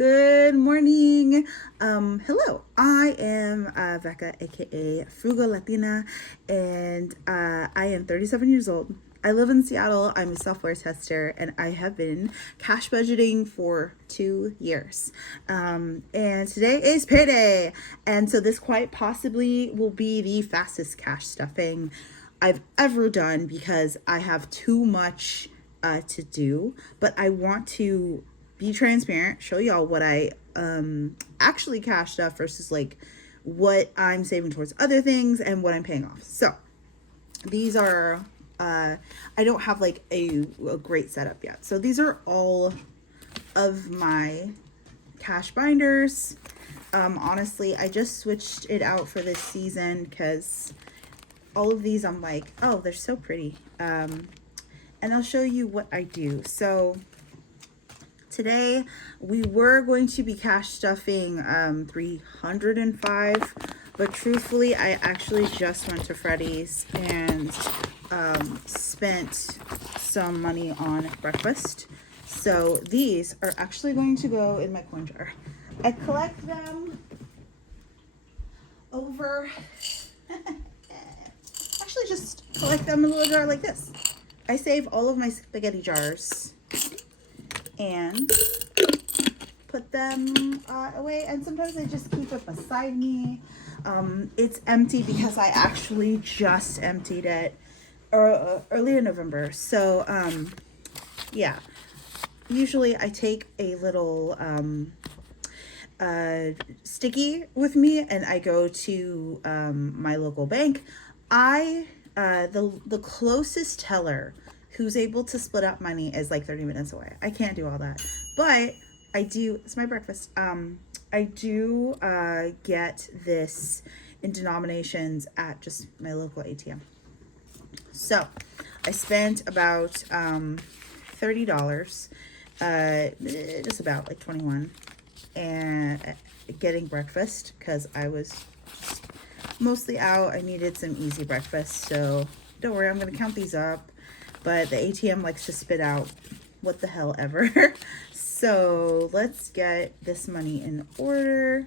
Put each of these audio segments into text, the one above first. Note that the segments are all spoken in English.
Good morning. Hello. I am Becca, aka Frugal Latina, and I am 37 years old. I live in Seattle. I'm a software tester, and I have been cash budgeting for 2 years. And today is payday, and so this quite possibly will be the fastest cash stuffing I've ever done because I have too much to do, but I want to be transparent, show y'all what I actually cashed up versus like what I'm saving towards other things and what I'm paying off. So these are I don't have like a great setup yet. So these are all of my cash binders. Honestly, I just switched it out for this season because all of these I'm like, oh, they're so pretty. And I'll show you what I do. So today we were going to be cash stuffing 305, but truthfully I actually just went to Freddy's and spent some money on breakfast. So these are actually going to go in my coin jar. I collect them over actually just collect them in a little jar like this. I save all of my spaghetti jars and put them away, and sometimes I just keep it beside me. It's empty because I actually just emptied it early in November. So yeah, usually I take a little sticky with me and I go to my local bank. The closest teller who's able to split up money is like 30 minutes away. I can't do all that, but I do. It's my breakfast. I do get this in denominations at just my local ATM. So I spent about $30, just about like 21, and getting breakfast because I was just mostly out. I needed some easy breakfast, so don't worry, I'm gonna count these up, but the ATM likes to spit out what the hell ever. So let's get this money in order,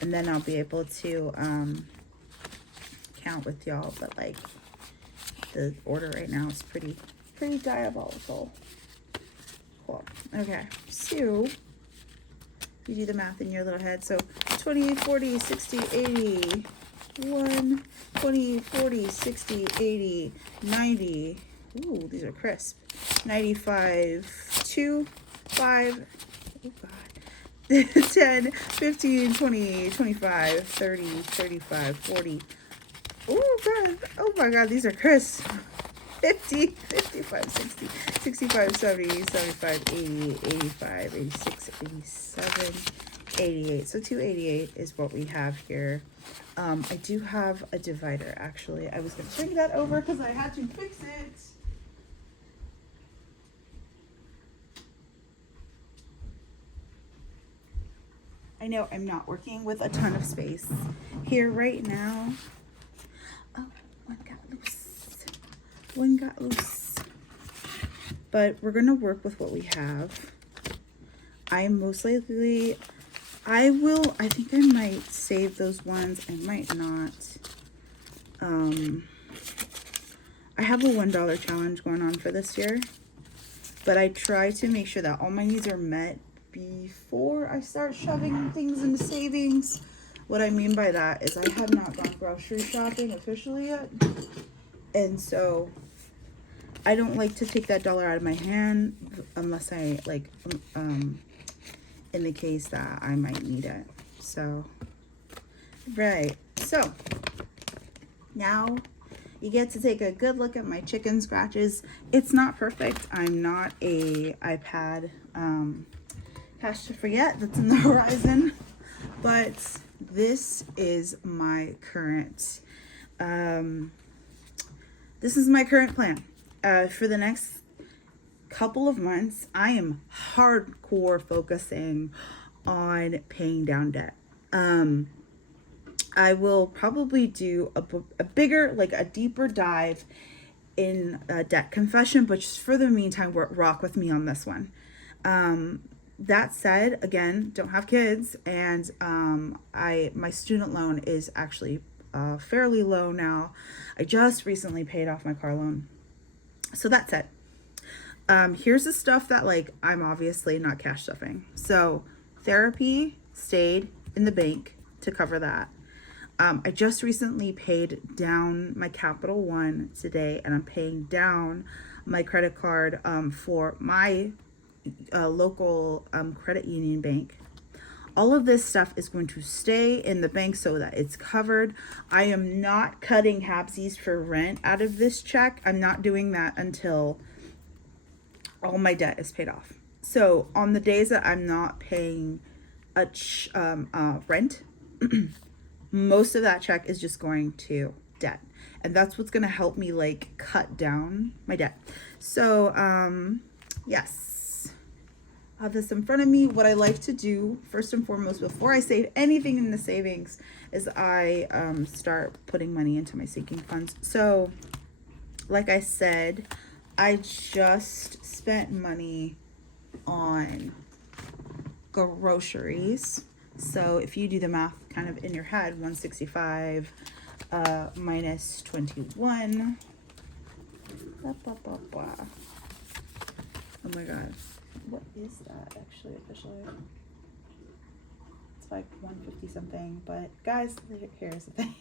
and then I'll be able to count with y'all. But like the order right now is pretty diabolical. Cool. Okay, so you do the math in your little head. So 20, 40, 60, 80, 1, 20, 40, 60, 80, 90. Ooh, these are crisp. 95, 2, 5, oh God. 10, 15, 20, 25, 30, 35, 40. Oh God, oh my God, these are crisp. 50, 55, 60, 65, 70, 75, 80, 85, 86, 87, 88. So 288 is what we have here. I do have a divider, actually. I was going to bring that over because I had to fix it. I know I'm not working with a ton of space here right now. Oh, one got loose. One got loose. But we're going to work with what we have. I most likely, I think I might save those ones. I might not. I have a $1 challenge going on for this year, but I try to make sure that all my needs are met before I start shoving things into savings. What I mean by that is I have not gone grocery shopping officially yet, and so I don't like to take that dollar out of my hand unless I like in the case that I might need it. So right, so now you get to take a good look at my chicken scratches. It's not perfect. I'm not a iPad cash to forget that's in the horizon, but this is my current plan. For the next couple of months, I am hardcore focusing on paying down debt. I will probably do a bigger, like a deeper dive in debt confession, but just for the meantime, rock with me on this one. That said, again, don't have kids, and my student loan is actually fairly low now. I just recently paid off my car loan. So that said, here's the stuff that like I'm obviously not cash stuffing. So therapy stayed in the bank to cover that. I just recently paid down my Capital One today, and I'm paying down my credit card for my local credit union bank. All of this stuff is going to stay in the bank so that it's covered. I am not cutting halvesies for rent out of this check. I'm not doing that until all my debt is paid off. So on the days that I'm not paying rent, most of that check is just going to debt. And that's what's going to help me like cut down my debt. So yes. I have this in front of me. What I like to do first and foremost before I save anything in the savings is I start putting money into my sinking funds. So like I said, I just spent money on groceries. So if you do the math kind of in your head, 165 minus 21. Blah, blah, blah, blah. Oh my God. What is that actually officially? It's like 150 something, but guys, here's the thing.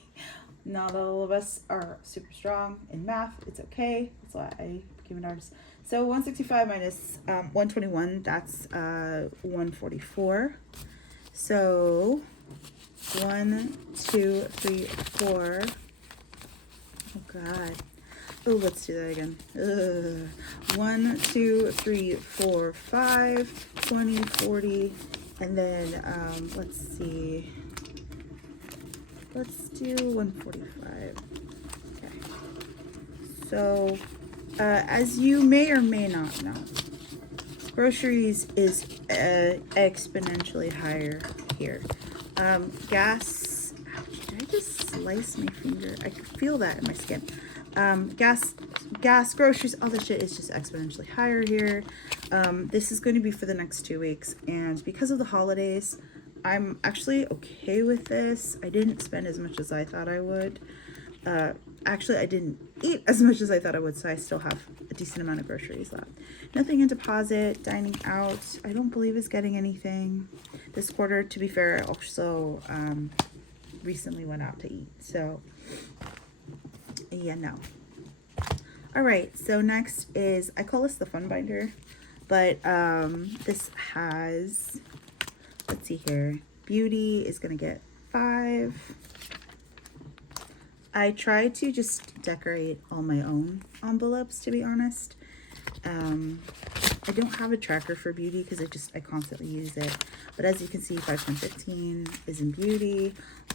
Not all of us are super strong in math. It's okay. That's why I became an artist. So 165 minus 121, that's 144. So 1, 2, 3, 4. Oh God. Oh, let's do that again. 1, 2, 3, 4, 5, 20, 40, and then let's see. Let's do 145. Okay. So, as you may or may not know, groceries is exponentially higher here. Gas. Ouch, did I just slice my finger? I can feel that in my skin. Gas, groceries, all this shit is just exponentially higher here. This is going to be for the next 2 weeks, and because of the holidays, I'm actually okay with this. I didn't spend as much as I thought I would. Actually, I didn't eat as much as I thought I would, so I still have a decent amount of groceries left. Nothing in deposit. Dining out, I don't believe is getting anything this quarter. To be fair, I also recently went out to eat, so yeah, no. All right, so next is, I call this the fun binder, but this has, let's see here, beauty is gonna get 5. I try to just decorate all my own envelopes, to be honest. I don't have a tracker for beauty because I constantly use it. But as you can see, 5, 10, 15 is in beauty.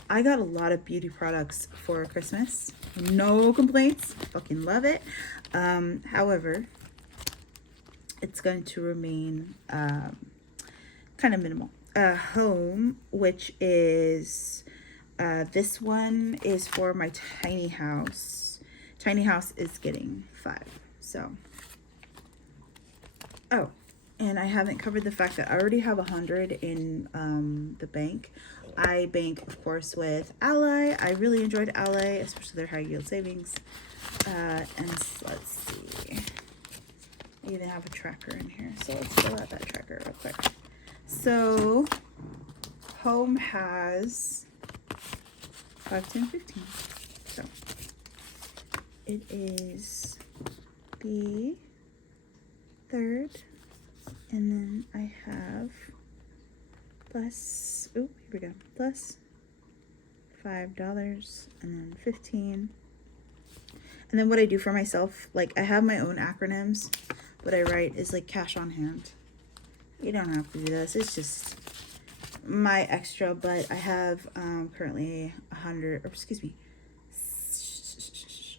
I got a lot of beauty products for Christmas. No complaints. Fucking love it. However, it's going to remain kind of minimal. Home, which is, this one is for my tiny house. Tiny house is getting 5. So, oh, and I haven't covered the fact that I already have 100 in the bank. I bank, of course, with Ally. I really enjoyed Ally, especially their high yield savings. And let's see. I even have a tracker in here, so let's fill out that tracker real quick. So, home has 5, 10, 15. So, it is the 3rd, and then I have plus, oh, here we go, plus $5, and then 15. And then what I do for myself, like I have my own acronyms. What I write is like cash on hand. You don't have to do this. It's just my extra, but I have currently 100, or excuse me,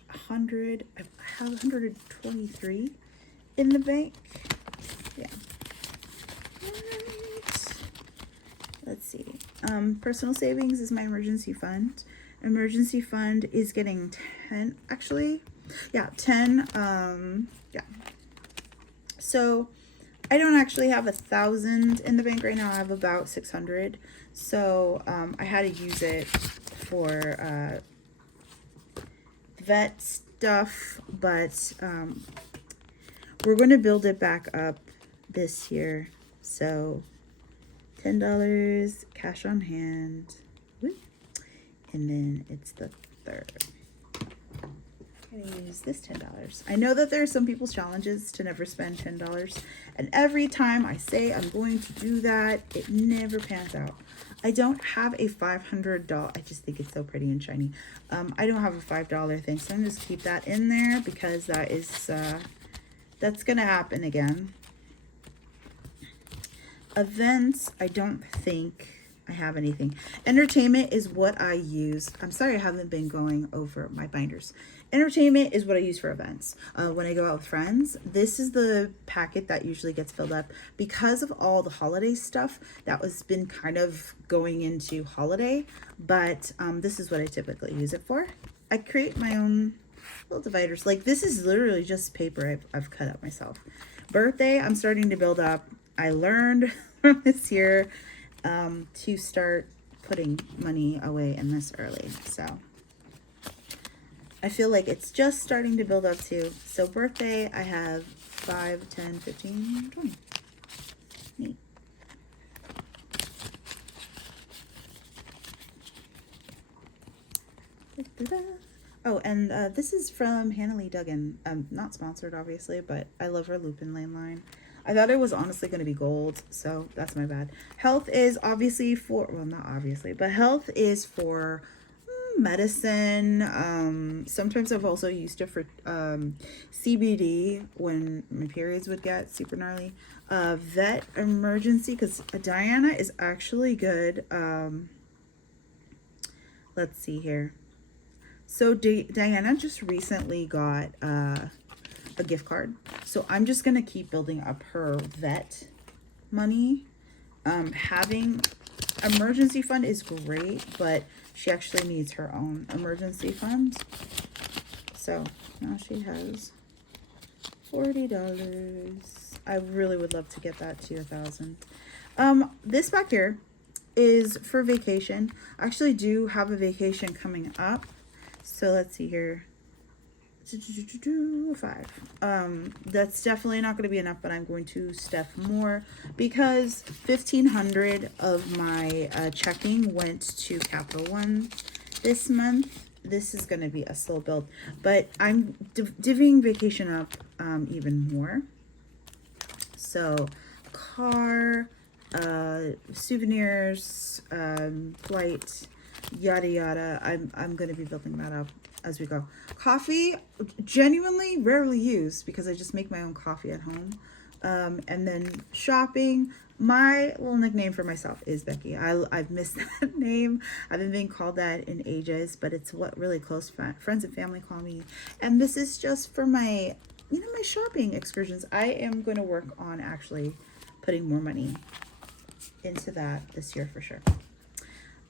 100. I have 123 in the bank. Yeah. Alright. Let's see. Personal savings is my emergency fund. Emergency fund is getting 10, actually. Yeah, 10. Yeah. So I don't actually have 1,000 in the bank right now. I have about 600. So I had to use it for vet stuff, but we're going to build it back up this year. So $10 cash on hand. Woo. And then it's the third. I'm gonna use this $10. I know that there are some people's challenges to never spend $10, and every time I say I'm going to do that, it never pans out. I don't have a $500. I just think it's so pretty and shiny. I don't have a $5 thing, so I'm just keep that in there because that is that's gonna happen again. Events, I don't think I have anything. Entertainment is what I use. I'm sorry I haven't been going over my binders. Entertainment is what I use for events. When I go out with friends, this is the packet that usually gets filled up because of all the holiday stuff that was been kind of going into holiday. But this is what I typically use it for. I create my own little dividers. Like this is literally just paper I've cut up myself. Birthday, I'm starting to build up. I learned from this year to start putting money away in this early. So I feel like it's just starting to build up too. So birthday, I have 5, 10, 15, 20. Neat. Oh, and this is from Hannah Lee Duggan. Not sponsored, obviously, but I love her Lupin Lane line. I thought it was honestly going to be gold, so that's my bad. Health is obviously for, well, not obviously, but health is for medicine. Sometimes I've also used it for CBD when my periods would get super gnarly. Vet emergency, because Diana is actually good. Let's see here. So Diana just recently got a gift card. So I'm just going to keep building up her vet money. Having emergency fund is great, but she actually needs her own emergency fund. So now she has $40. I really would love to get that to 1,000. This back here is for vacation. I actually do have a vacation coming up. So let's see here. 5. That's definitely not going to be enough, but I'm going to stuff more because 1,500 of my checking went to Capital One this month. This is going to be a slow build, but I'm divvying vacation up even more. So car, souvenirs, flight, yada yada. I'm going to be building that up as we go. Coffee, genuinely rarely used because I just make my own coffee at home. And then shopping, my little nickname for myself is Becky. I've missed that name. I haven't been called that in ages, but it's what really close friends and family call me. And this is just for my, my shopping excursions. I am going to work on actually putting more money into that this year for sure.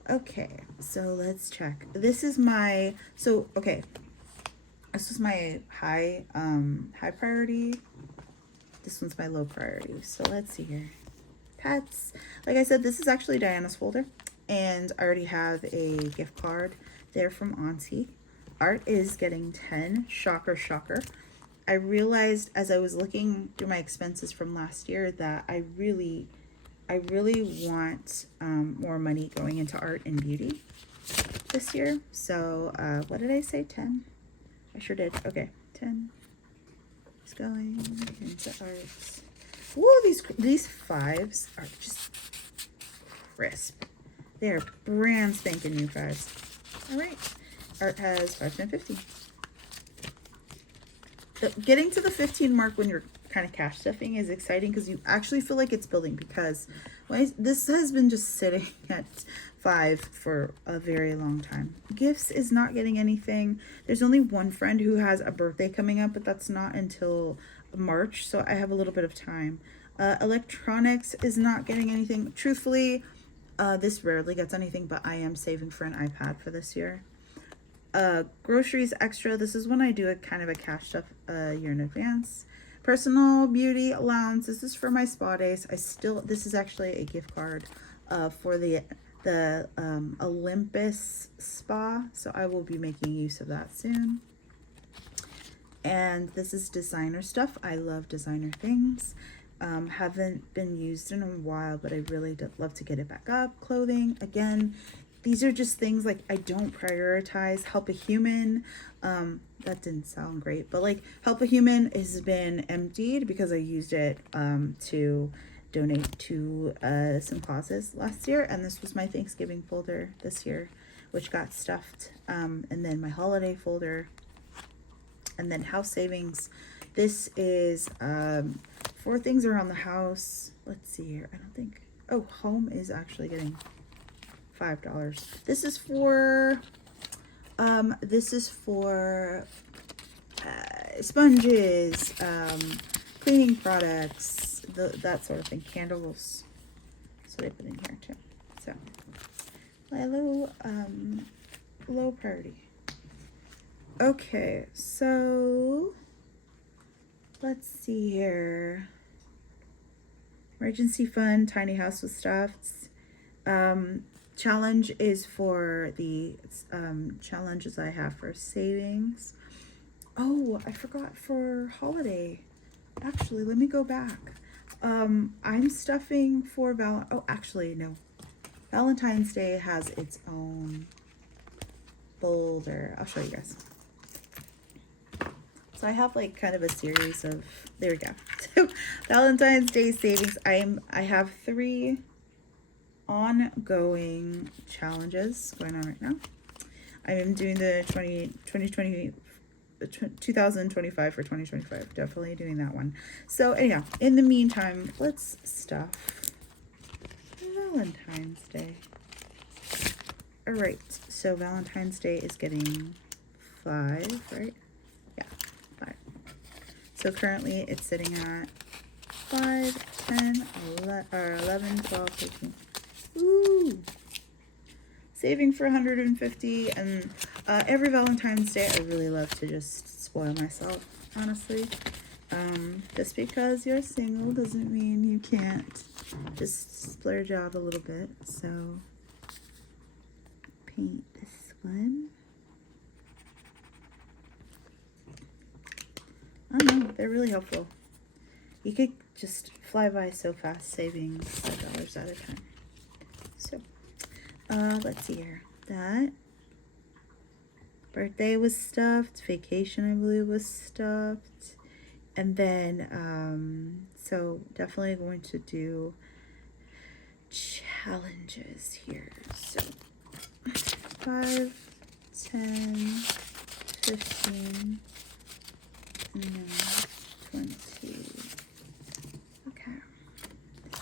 Okay, so let's check. This is my, this is my high priority. This one's my low priority. So let's see here. Pets. Like I said, this is actually Diana's folder, and I already have a gift card there from Auntie. Art is getting 10. Shocker, shocker. I realized as I was looking through my expenses from last year that I really want more money going into art and beauty this year. So what did I say? 10? I sure did. Okay, 10 is going into art. Whoa, these 5s are just crisp. They are brand spanking new 5s. All right, art has 5, 10, 15. Getting to the 15 mark when you're kind of cash stuffing is exciting because you actually feel like it's building, because this has been just sitting at 5 for a very long time. Gifts is not getting anything. There's only one friend who has a birthday coming up, but that's not until March, so I have a little bit of time. Electronics is not getting anything. Truthfully, this rarely gets anything, but I am saving for an iPad for this year. Groceries extra. This is when I do a kind of a cash stuff a year in advance. Personal beauty allowance. This is for my spa days. This is actually a gift card for the Olympus spa. So I will be making use of that soon. And this is designer stuff. I love designer things. Haven't been used in a while, but I really love to get it back up. Clothing, again, these are just things like I don't prioritize. Help a Human, that didn't sound great, but like Help a Human has been emptied because I used it to donate to some causes last year, and this was my Thanksgiving folder this year, which got stuffed, and then my holiday folder, and then house savings. This is for things around the house. Let's see here. I don't think, oh, home is actually getting $5. This is for sponges, cleaning products, that sort of thing. Candles, so they put in here too. So low priority. Okay, so let's see here. Emergency fund, tiny house with stuffs. Challenge is for the challenges I have for savings. Oh, I forgot for holiday. Actually, let me go back. I'm stuffing for actually, no. Valentine's Day has its own folder. I'll show you guys. So I have like kind of a series of, there we go. So Valentine's Day savings. I have 3 ongoing challenges going on right now. I am doing the 2025 for 2025. Definitely doing that one. So anyhow, in the meantime, let's stuff Valentine's Day. All right, so Valentine's Day is getting 5, right? Yeah, 5. So currently it's sitting at 5, 10, 11, 12, 13. Ooh, saving for 150. And every Valentine's Day I really love to just spoil myself, honestly. Just because you're single doesn't mean you can't just splurge out a little bit. So paint this one. I don't know, they're really helpful. You could just fly by so fast saving $5 at a time. So, let's see here. That birthday was stuffed. Vacation, I believe, was stuffed. And then, so definitely going to do challenges here. So, 5, 10, 15, and then 20. Okay.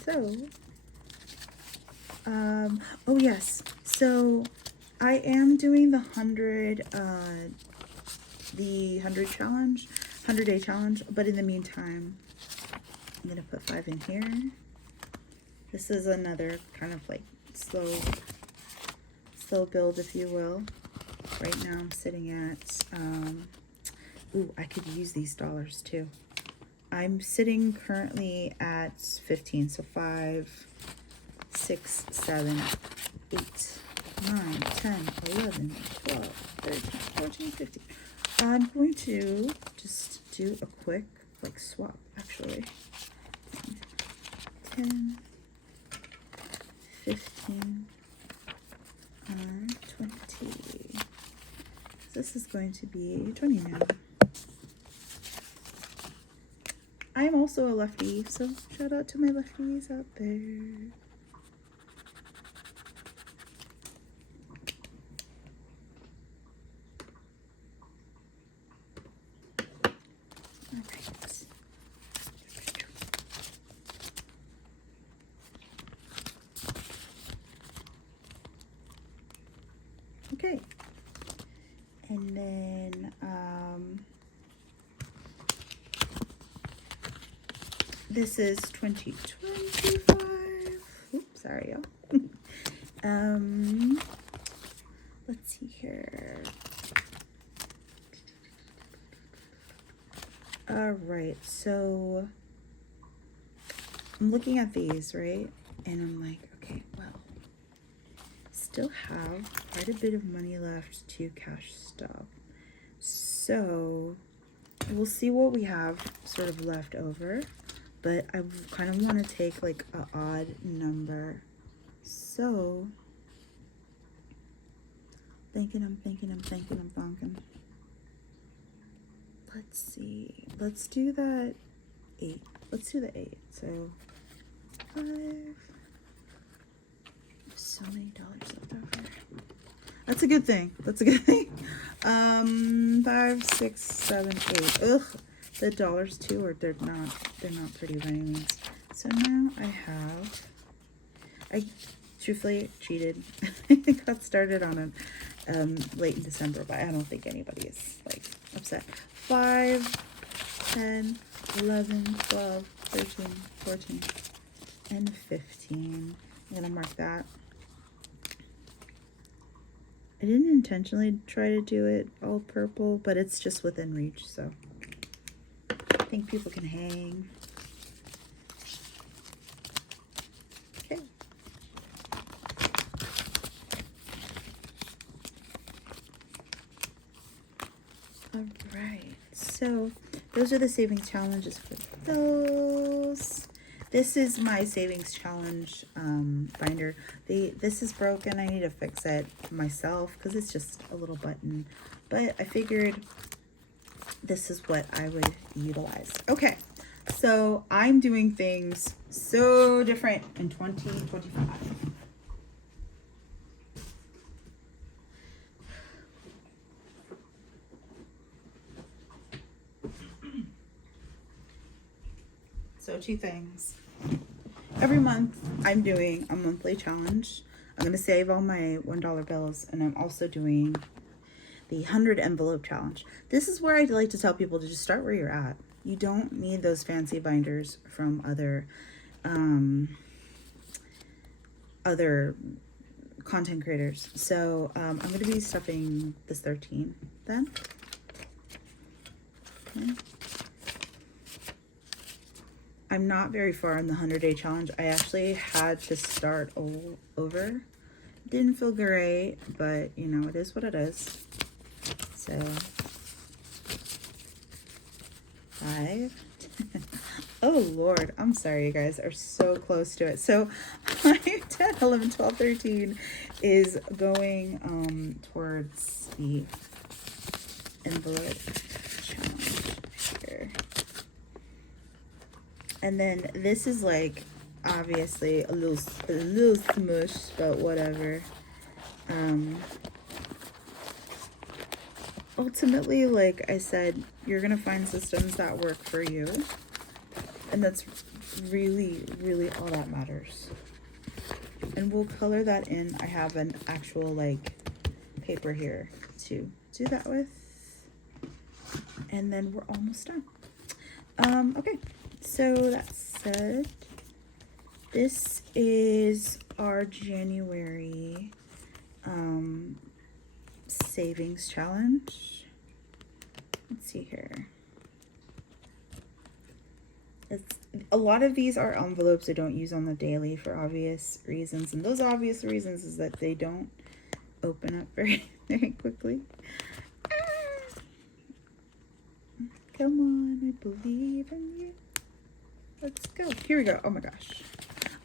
So, oh yes, so I am doing the 100 challenge, 100-day challenge, but in the meantime, I'm gonna put 5 in here. This is another kind of like slow build, if you will. Right now I'm sitting at, ooh, I could use these dollars too. I'm sitting currently at 15, so 5, 6, 7, 8, 9, 10, 11, 12, 13, 14, 15. I'm going to just do a quick like swap, actually. 10, 15, 20. This is going to be 20 now. I'm also a lefty, so shout out to my lefties out there. Okay, and then this is 2025. Oops, sorry, y'all. Let's see here. All right, so I'm looking at these, right? And I'm like, okay, well, still have quite a bit of money left to cash stuff. So we'll see what we have sort of left over, but I kind of want to take like an odd number. So I'm thinking. Let's see. Let's do that 8. Let's do the 8. So 5. So many dollars left over. That's a good thing. 5, 6, 7, 8. Ugh, the dollars too, or they're not pretty by any means. So now I truthfully cheated. Got started on it late in December, but I don't think anybody is like upset. 5, 10, 11, 12, 13, 14, and 15. I'm gonna mark that. I didn't intentionally try to do it all purple, but it's just within reach, so I think people can hang. Okay. All right, so those are the savings challenges for those. This is my savings challenge binder. This is broken. I need to fix it myself because it's just a little button. But I figured this is what I would utilize. Okay, so I'm doing things so different in 2025. So 2 things. Every month I'm doing a monthly challenge. I'm going to save all my $1 bills, and I'm also doing the 100 envelope challenge. This is where I like to tell people to just start where you're at. You don't need those fancy binders from other content creators. So I'm going to be stuffing this 13 then. Okay. I'm not very far in the 100-day challenge. I actually had to start over. Didn't feel great, but you know, it is what it is. So 5. Oh Lord, I'm sorry, you guys are so close to it. So 5, 10, 11, 12, 13 is going towards the envelope challenge here. And then this is like obviously a little smush, but whatever. Ultimately, like I said, you're gonna find systems that work for you, and that's really all that matters. And we'll color that in. I have an actual like paper here to do that with, and then we're almost done. Okay, so that said, this is our January savings challenge. Let's see here. A lot of these are envelopes I don't use on the daily for obvious reasons, and those obvious reasons is that they don't open up very quickly. Come on, I believe in you. Let's go. Here we go. Oh my gosh.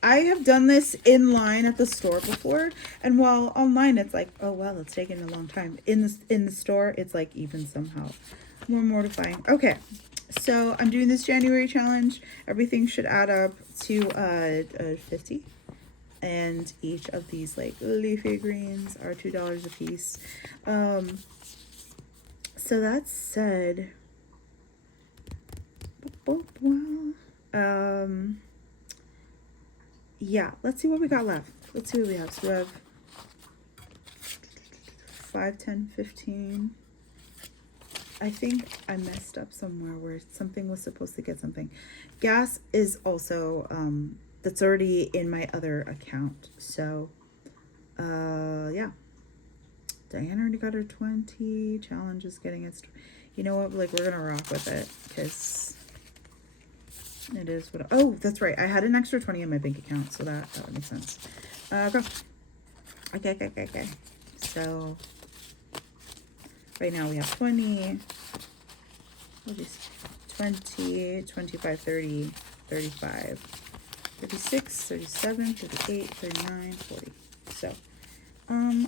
I have done this in line at the store before, and while online it's like, oh well, it's taken a long time. In the store, it's like even somehow more mortifying. Okay, so I'm doing this January challenge. Everything should add up to 50, and each of these like leafy greens are $2 a piece. So that said, yeah, let's see what we got left. Let's see what we have. So we have 5, 10, 15. I think I messed up somewhere where something was supposed to get something. Gas is also, that's already in my other account. So, yeah. Diane already got her 20. Challenge is getting its... You know what? Like, we're gonna rock with it because it is what. Oh, that's right. I had an extra 20 in my bank account, so that would make sense. Go. Okay. So right now we have 20. What is 20, 25, 30, 35, 36, 37, 38, 39, 40. So,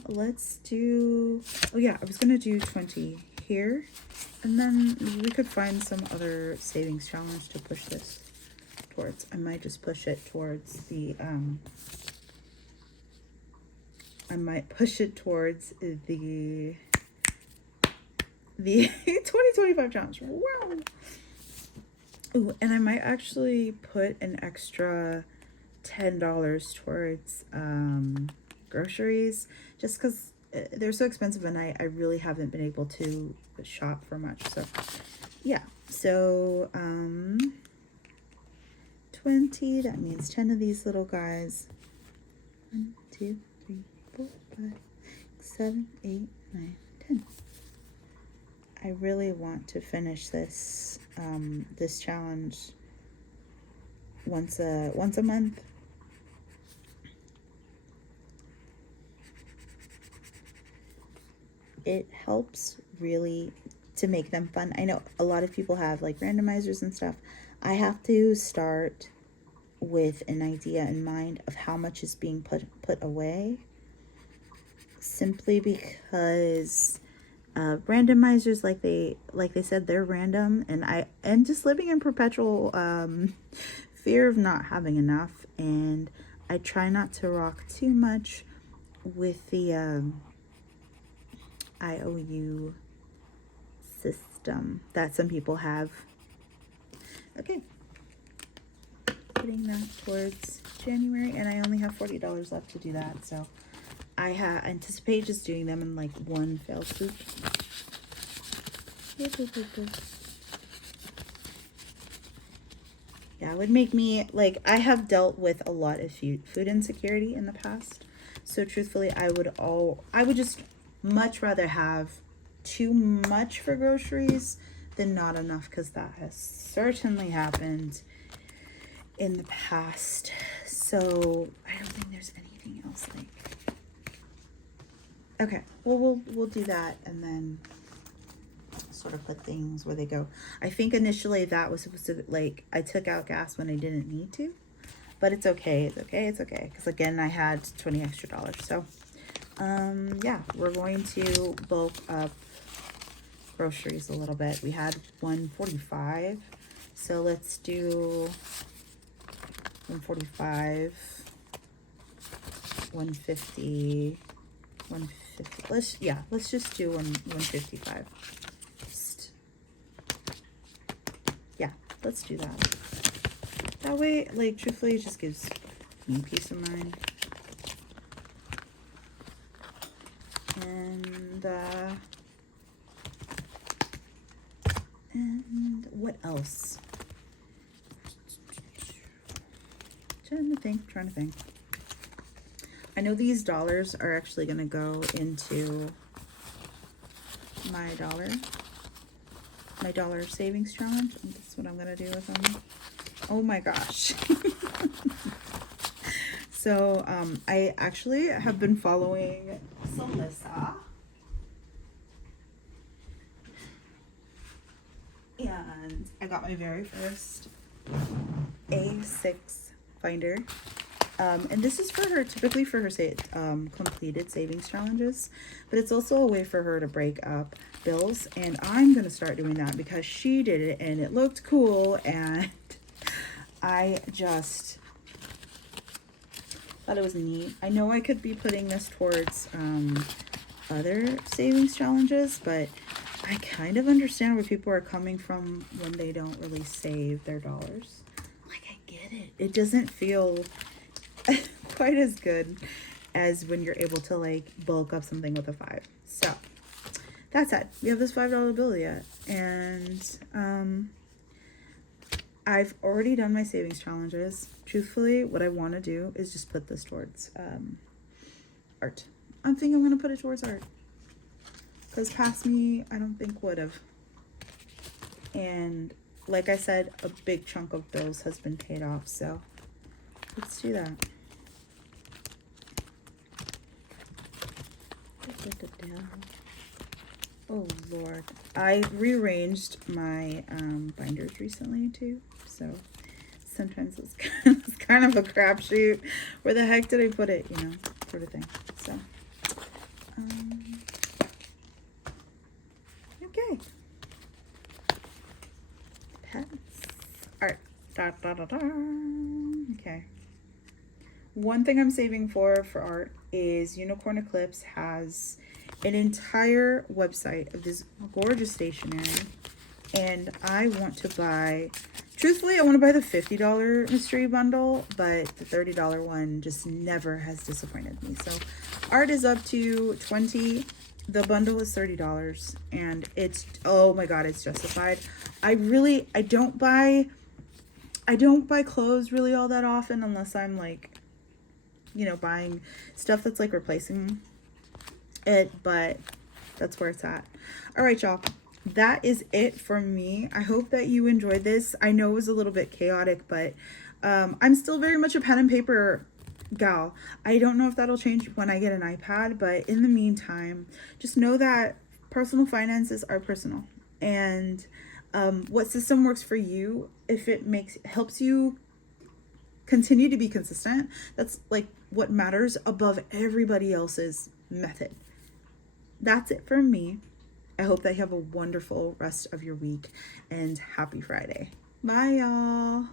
let's do, oh yeah, I was gonna do 20 here, and then we could find some other savings challenge to push this towards. I might just push it towards the, I might push it towards the 2025 challenge. Wow. Ooh, and I might actually put an extra $10 towards groceries, just because they're so expensive, and I really haven't been able to shop for much. So yeah, so 20, that means 10 of these little guys. 1, 2, 3, 4, 5, 6, 7, 8, 9, 10. I really want to finish this this challenge once a month. It helps really to make them fun. I know a lot of people have like randomizers and stuff. I have to start with an idea in mind of how much is being put away, simply because randomizers, like they said, they're random, and I am just living in perpetual fear of not having enough, and I try not to rock too much with the IOU system that some people have. Okay, putting that towards January, and I only have $40 left to do that, so I anticipate just doing them in like one fell swoop. Yeah, it would make me, like, I have dealt with a lot of food insecurity in the past. So truthfully, I would just much rather have too much for groceries than not enough, because that has certainly happened in the past. So I don't think there's anything else like. Okay, well, we'll do that, and then sort of put things where they go. I think initially that was supposed to, like, I took out gas when I didn't need to, but it's okay, because again, I had $20 extra. So yeah, we're going to bulk up groceries a little bit. We had 145, so let's do 145, 150, 150. Let's just do 155. Let's do that. That way, like, truthfully, it just gives me peace of mind. And what else? Trying to think. I know these dollars are actually going to go into my dollar savings challenge. And that's what I'm going to do with them. Oh my gosh. So I actually have been following Celissa. And I got my very first A6 finder. And this is for her, typically for her completed savings challenges, but it's also a way for her to break up bills. And I'm going to start doing that because she did it and it looked cool. And I just thought it was neat. I know I could be putting this towards other savings challenges, but I kind of understand where people are coming from when they don't really save their dollars. Like, I get it. It doesn't feel quite as good as when you're able to, like, bulk up something with a 5. So that said, we have this $5 bill yet, and I've already done my savings challenges. Truthfully, what I want to do is just put this towards art. I'm thinking I'm going to put it towards art, because past me, I don't think would have. And like I said, a big chunk of bills has been paid off. So let's do that. Oh Lord, I rearranged my binders recently too, so sometimes it's kind of a crapshoot. Where the heck did I put it? You know, sort of thing. So, okay. Pets. All right. Da, da, da, da. Okay. One thing I'm saving for art is Unicorn Eclipse has an entire website of this gorgeous stationery, and I want to buy, truthfully, I want to buy the $50 mystery bundle, but the $30 one just never has disappointed me. So art is up to $20. The bundle is $30, and it's, oh my god, it's justified. I don't buy clothes really all that often unless I'm like, you know, buying stuff that's like replacing it, but that's where it's at. All right, y'all, that is it for me. I hope that you enjoyed this. I know it was a little bit chaotic, but I'm still very much a pen and paper gal. I don't know if that'll change when I get an iPad, but in the meantime, just know that personal finances are personal, and what system works for you, if it helps you continue to be consistent, that's like what matters above everybody else's method. That's it for me. I hope that you have a wonderful rest of your week, and happy Friday. Bye, y'all.